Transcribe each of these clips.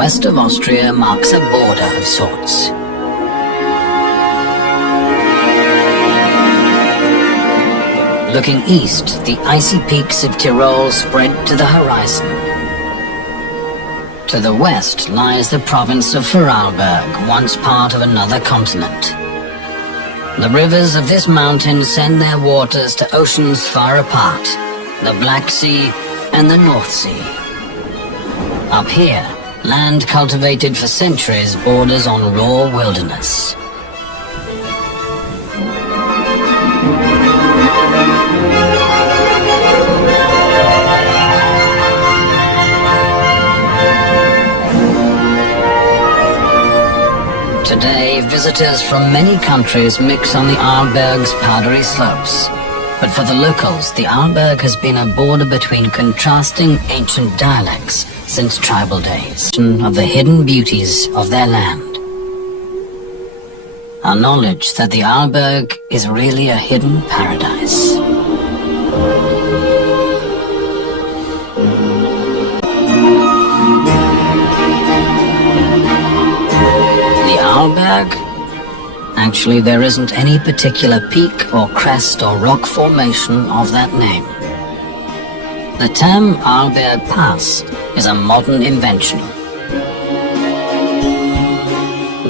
west of Austria marks a border of sorts. Looking east, the icy peaks of Tyrol spread to the horizon. To the west lies the province of ARLBERG, once part of another continent. The rivers of this mountain send their waters to oceans far apart, the Black Sea and the North Sea. Up here, land cultivated for centuries borders on raw wilderness. Today, visitors from many countries mix on the ARLBERG's powdery slopes. But for the locals, the ARLBERG has been a border between contrasting ancient dialects since tribal days, of the hidden beauties of their land. Our knowledge that the ARLBERG is really a hidden paradise. ARLBERG? Actually, there isn't any particular peak or crest or rock formation of that name. The term ARLBERG Pass is a modern invention.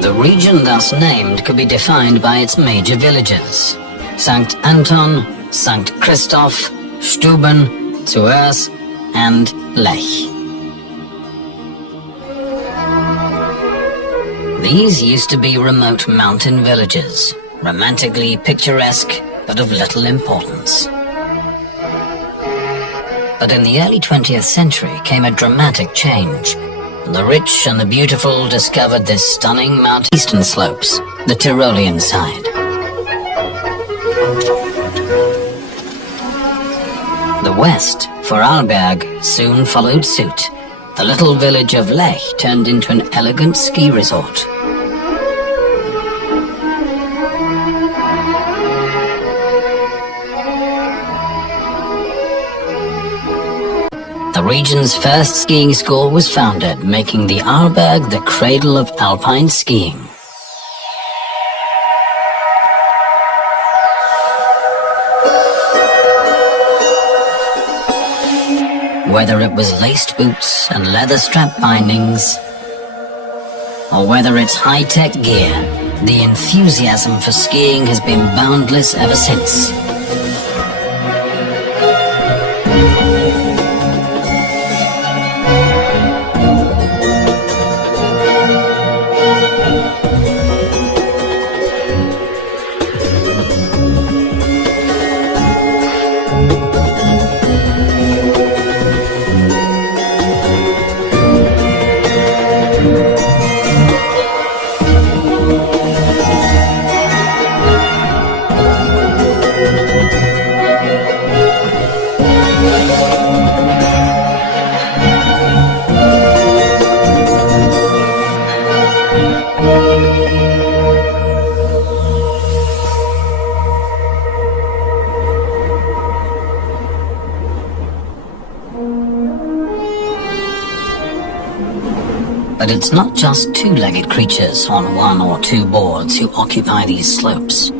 The region thus named could be defined by its major villages: St. Anton, St. Christoph, Stuben, Zuers, and Lech. These used to be remote mountain villages, romantically picturesque, but of little importance. But in the early 20th century came a dramatic change. The rich and the beautiful discovered this stunning eastern slopes, the Tyrolean side. The west, for ARLBERG, soon followed suit. The little village of Lech turned into an elegant ski resort. The region's first skiing school was founded, making the ARLBERG the cradle of alpine skiing. Whether it was laced boots and leather strap bindings, or whether it's high-tech gear, the enthusiasm for skiing has been boundless ever since. But it's not just two-legged creatures on one or two boards who occupy these slopes.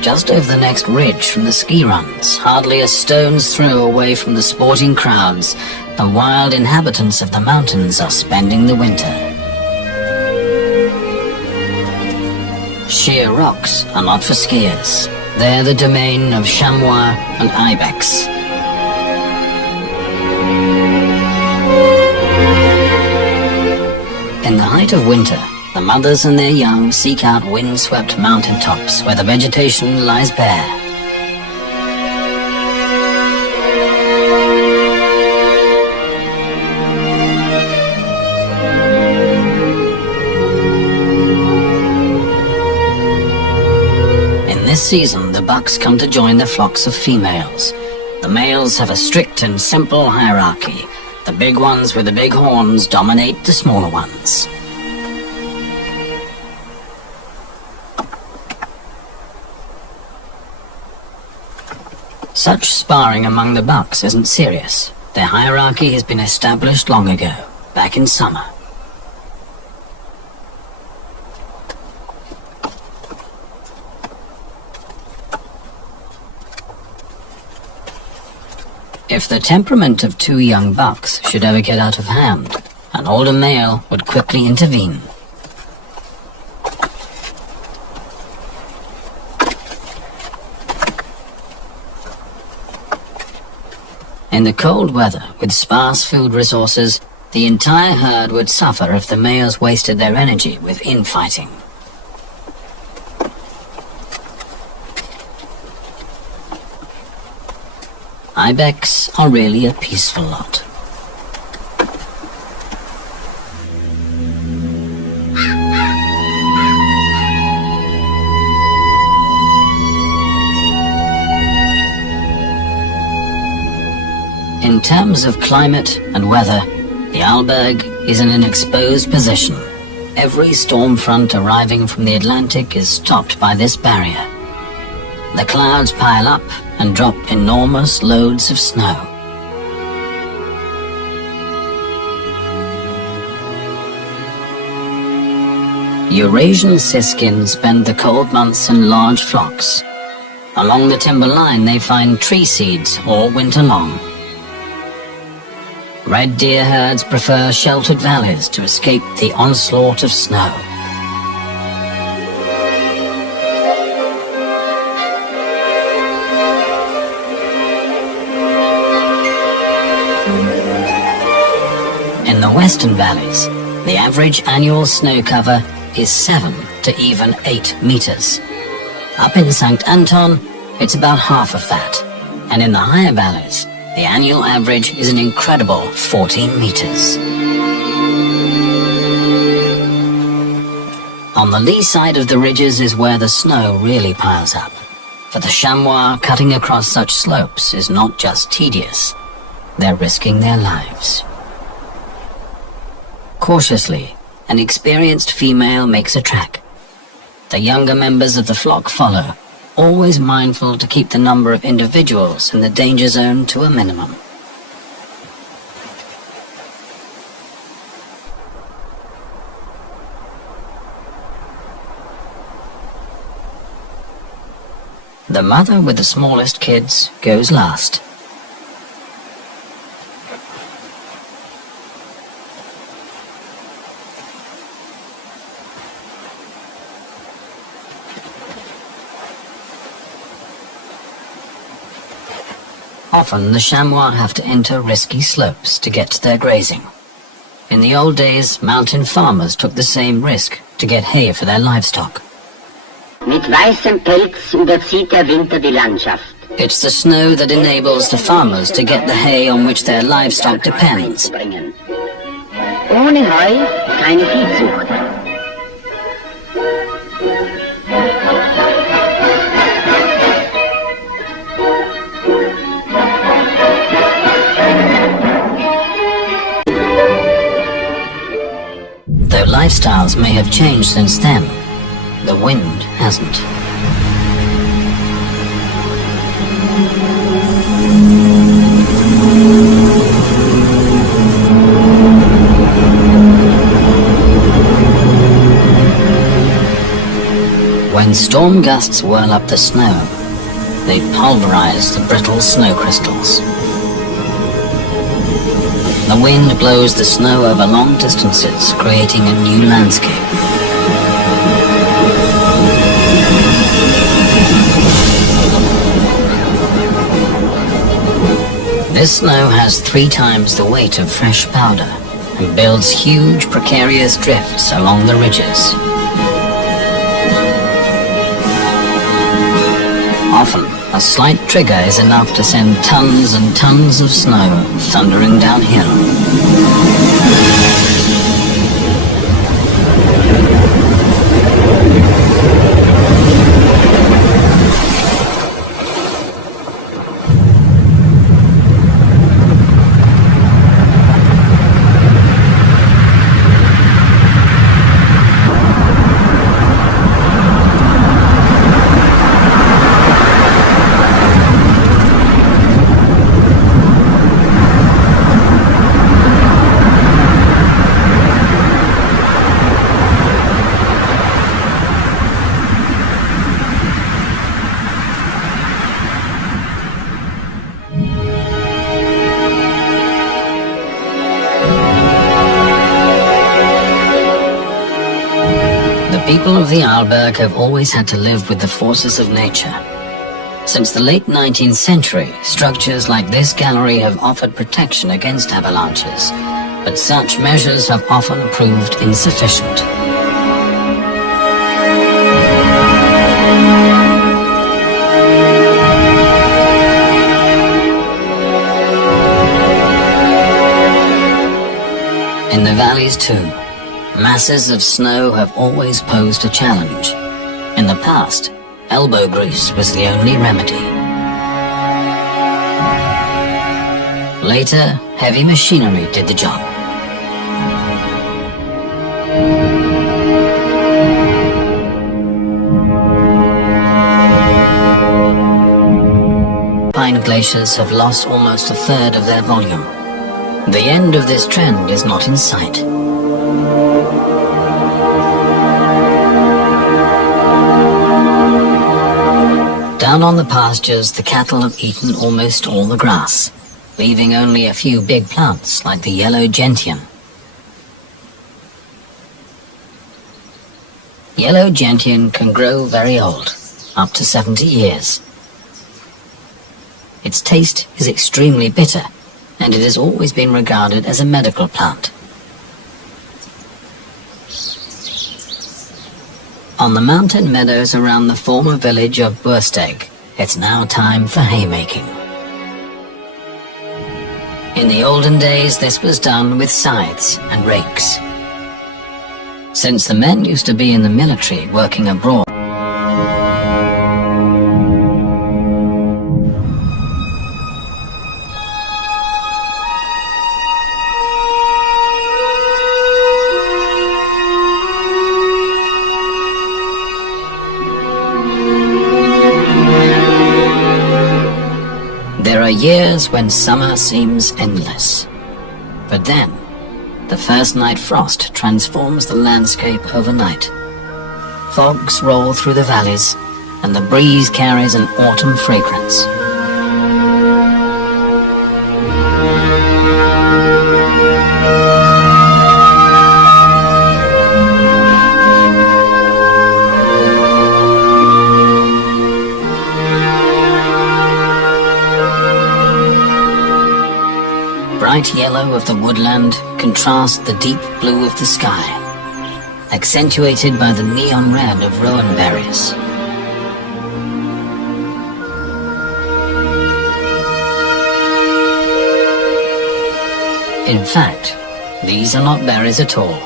Just over the next ridge from the ski runs, hardly a stone's throw away from the sporting crowds, the wild inhabitants of the mountains are spending the winter. Sheer rocks are not for skiers. They're the domain of chamois and ibex. In the height of winter, the mothers and their young seek out wind-swept mountaintops where the vegetation lies bare. In this season, the bucks come to join the flocks of females. The males have a strict and simple hierarchy. The big ones with the big horns dominate the smaller ones. Such sparring among the bucks isn't serious. Their hierarchy has been established long ago. back in summer. If the temperament of two young bucks should ever get out of hand, an older male would quickly intervene. In the cold weather, with sparse food resources, the entire herd would suffer if the males wasted their energy with infighting. Ibex are really a peaceful lot. In terms of climate and weather, the ARLBERG is in an exposed position. Every storm front arriving from the Atlantic is stopped by this barrier. The clouds pile up and drop enormous loads of snow. Eurasian siskin spend the cold months in large flocks. Along the timber line they find tree seeds all winter long. Red deer herds prefer sheltered valleys to escape the onslaught of snow. In the western valleys, the average annual snow cover is 7 to even 8 meters. Up in St. Anton, it's about half of that, and in the higher valleys, the annual average is an incredible 14 meters. On the lee side of the ridges is where the snow really piles up. For the chamois, cutting across such slopes is not just tedious, they're risking their lives. Cautiously, an experienced female makes a track. The younger members of the flock follow, always mindful to keep the number of individuals in the danger zone to a minimum. The mother with the smallest kids goes last. Often the chamois have to enter risky slopes to get to their grazing. In the old days, mountain farmers took the same risk to get hay for their livestock. Mit weißem Pelz überzieht der Winter die Landschaft. It's the snow that enables the farmers to get the hay on which their livestock depends. Ohne Heu keine Viehzucht. Though lifestyles may have changed since then, the wind hasn't. When storm gusts whirl up the snow, they pulverize the brittle snow crystals. The wind blows the snow over long distances, creating a new landscape. This snow has 3 times the weight of fresh powder and builds huge precarious drifts along the ridges. Often, a slight trigger is enough to send tons and tons of snow thundering downhill. People of the ARLBERG have always had to live with the forces of nature. Since the late 19th century, structures like this gallery have offered protection against avalanches, but such measures have often proved insufficient. In the valleys too, masses of snow have always posed a challenge. In the past, elbow grease was the only remedy. Later, heavy machinery did the job. Pine glaciers have lost almost a third of their volume. The end of this trend is not in sight. Down on the pastures, the cattle have eaten almost all the grass, leaving only a few big plants like the yellow gentian. Yellow gentian can grow very old, up to 70 years. Its taste is extremely bitter, and it has always been regarded as a medical plant. On the mountain meadows around the former village of Würsteg, it's now time for haymaking. In the olden days, this was done with scythes and rakes. Since the men used to be in the military working abroad, there are years when summer seems endless. But then, the first night frost transforms the landscape overnight. Fogs roll through the valleys, and the breeze carries an autumn fragrance. Bright yellow of the woodland contrasts the deep blue of the sky, accentuated by the neon red of rowan berries. In fact, these are not berries at all,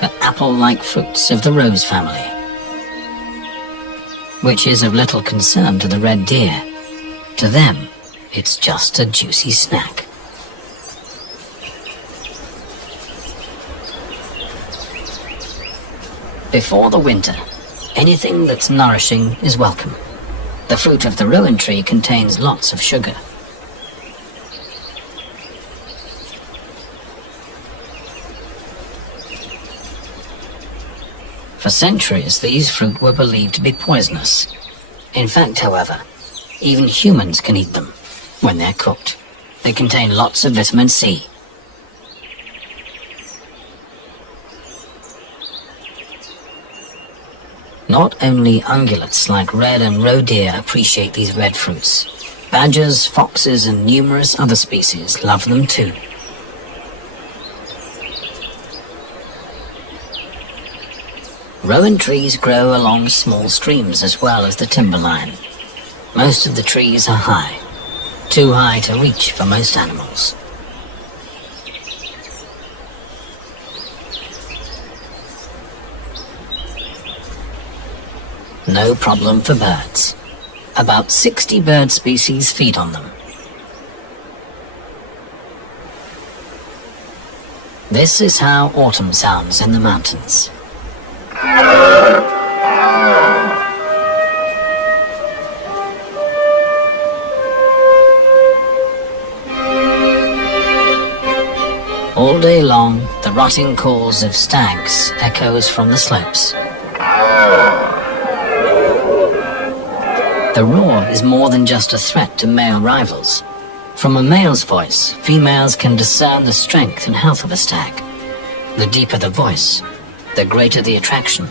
but apple-like fruits of the rose family, which is of little concern to the red deer. To them, it's just a juicy snack. Before the winter, anything that's nourishing is welcome. The fruit of the rowan tree contains lots of sugar. For centuries, these fruit were believed to be poisonous. In fact, however, even humans can eat them when they're cooked. They contain lots of vitamin C. Not only ungulates like red and roe deer appreciate these red fruits. Badgers, foxes, and numerous other species love them too. Rowan trees grow along small streams as well as the timberline. Most of the trees are high, too high to reach for most animals. No problem for birds. About 60 bird species feed on them. This is how autumn sounds in the mountains. All day long, the rotting calls of stags echoes from the slopes. The roar is more than just a threat to male rivals. From a male's voice, females can discern the strength and health of a stag. The deeper the voice, the greater the attraction.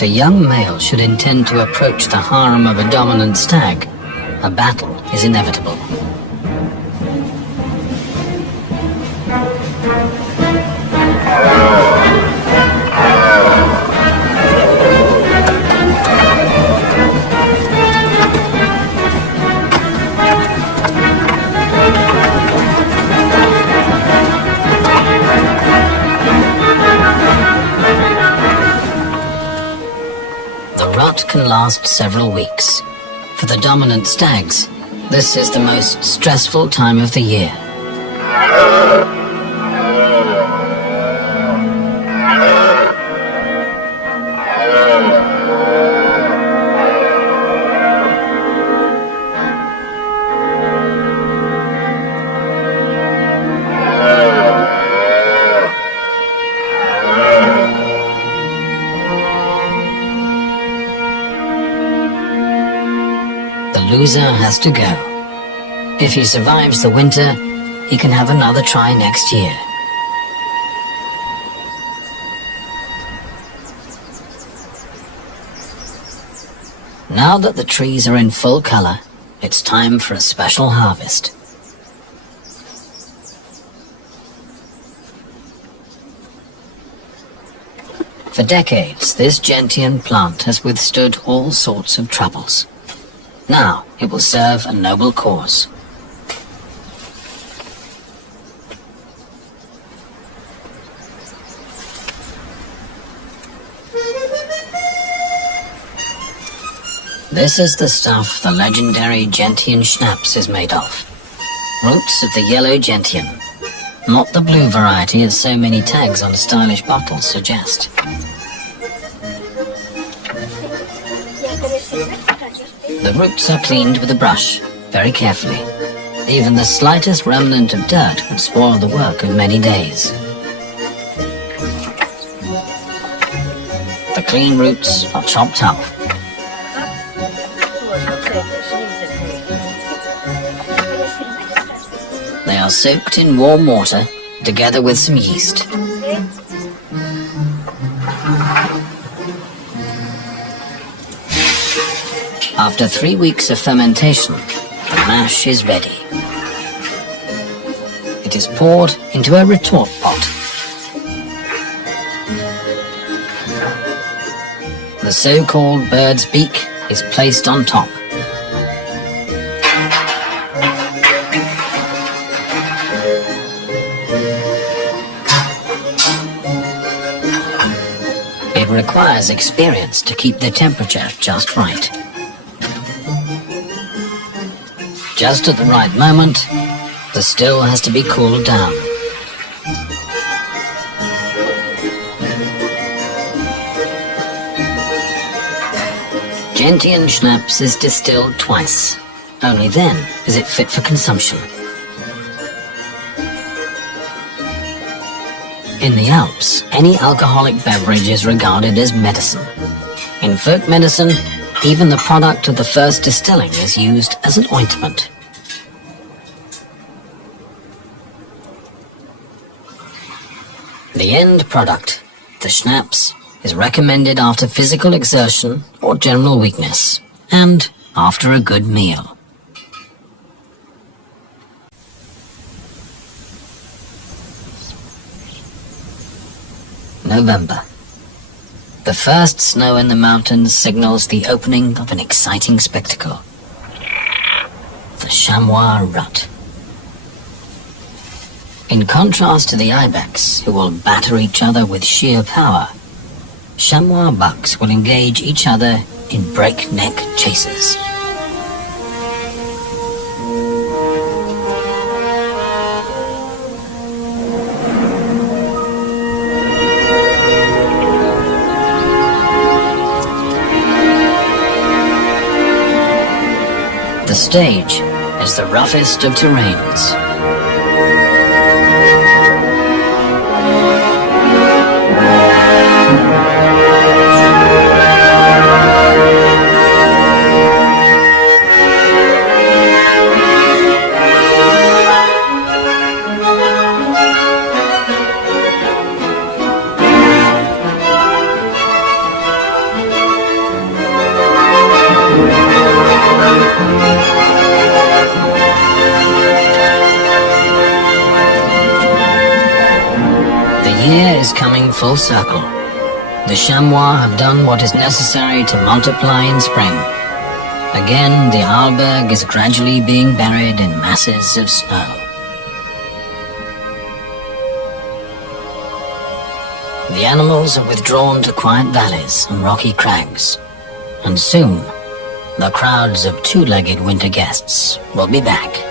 If a young male should intend to approach the harem of a dominant stag, a battle is inevitable. The rut can last several weeks. For the dominant stags, this is the most stressful time of the year. The loser has to go. If he survives the winter, he can have another try next year. Now that the trees are in full color, it's time for a special harvest. For decades, this gentian plant has withstood all sorts of troubles. Now it will serve a noble cause. This is the stuff the legendary gentian schnapps is made of. Roots of the yellow gentian, not the blue variety as so many tags on stylish bottles suggest. The roots are cleaned with a brush, very carefully. Even the slightest remnant of dirt would spoil the work of many days. The clean roots are chopped up. They are soaked in warm water, together with some yeast. After 3 weeks of fermentation, the mash is ready. It is poured into a retort pot. The so-called bird's beak is placed on top. It requires experience to keep the temperature just right. Just at the right moment, the still has to be cooled down. Gentian schnapps is distilled twice. Only then is it fit for consumption. In the Alps, any alcoholic beverage is regarded as medicine. In folk medicine, even the product of the first distilling is used as an ointment. The end product, the schnapps, is recommended after physical exertion or general weakness, and after a good meal. November. The first snow in the mountains signals the opening of an exciting spectacle. The chamois rut. In contrast to the ibex, who will batter each other with sheer power, chamois bucks will engage each other in breakneck chases. The stage is the roughest of terrains. is coming full circle. The chamois have done what is necessary to multiply in spring. Again, the ARLBERG is gradually being buried in masses of snow. The animals are withdrawn to quiet valleys and rocky crags, and soon the crowds of two-legged winter guests will be back.